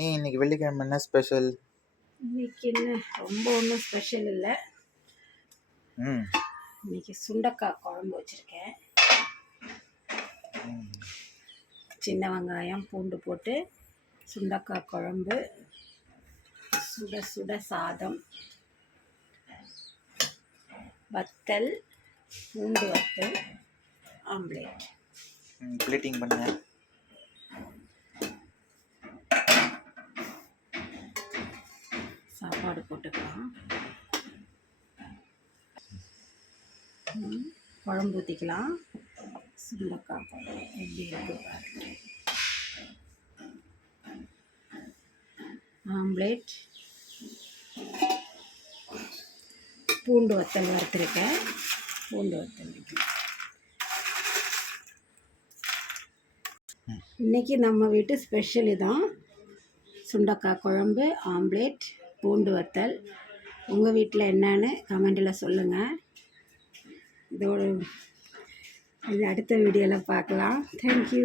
இன்னைக்கு வெள்ளிக்கிழமை என்ன ஸ்பெஷல்? இன்னைக்கு என்ன ரொம்ப ஒன்றும் ஸ்பெஷல் இல்லை. ம் இன்னைக்கு சுண்டக்காய் குழம்பு வச்சுருக்கேன். சின்ன வெங்காயம் பூண்டு போட்டு சுண்டக்காய் குழம்பு, சுட சுட சாதம், வத்தல், பூண்டு வத்தல், ஆம்லேட். பிளேட்டிங் பண்ணுங்க. சாப்பாடு போட்டுக்கலாம். குழம்பு ஊற்றிக்கலாம். சுண்டக்காய் குழம்பு எப்படி இருக்கு பாருங்க. ஆம்லேட், பூண்டு வத்தல் வறுத்துருக்கேன். பூண்டு வத்தல் வைக்கலாம். இன்றைக்கி நம்ம வீட்டு ஸ்பெஷல் இதான், சுண்டக்காய் குழம்பு, ஆம்லேட், பூண்டு வத்தல். உங்கள் வீட்டில் என்னன்னு கமெண்டில் சொல்லுங்கள். இது அடுத்த வீடியோவில் பார்க்கலாம். தேங்க்யூ.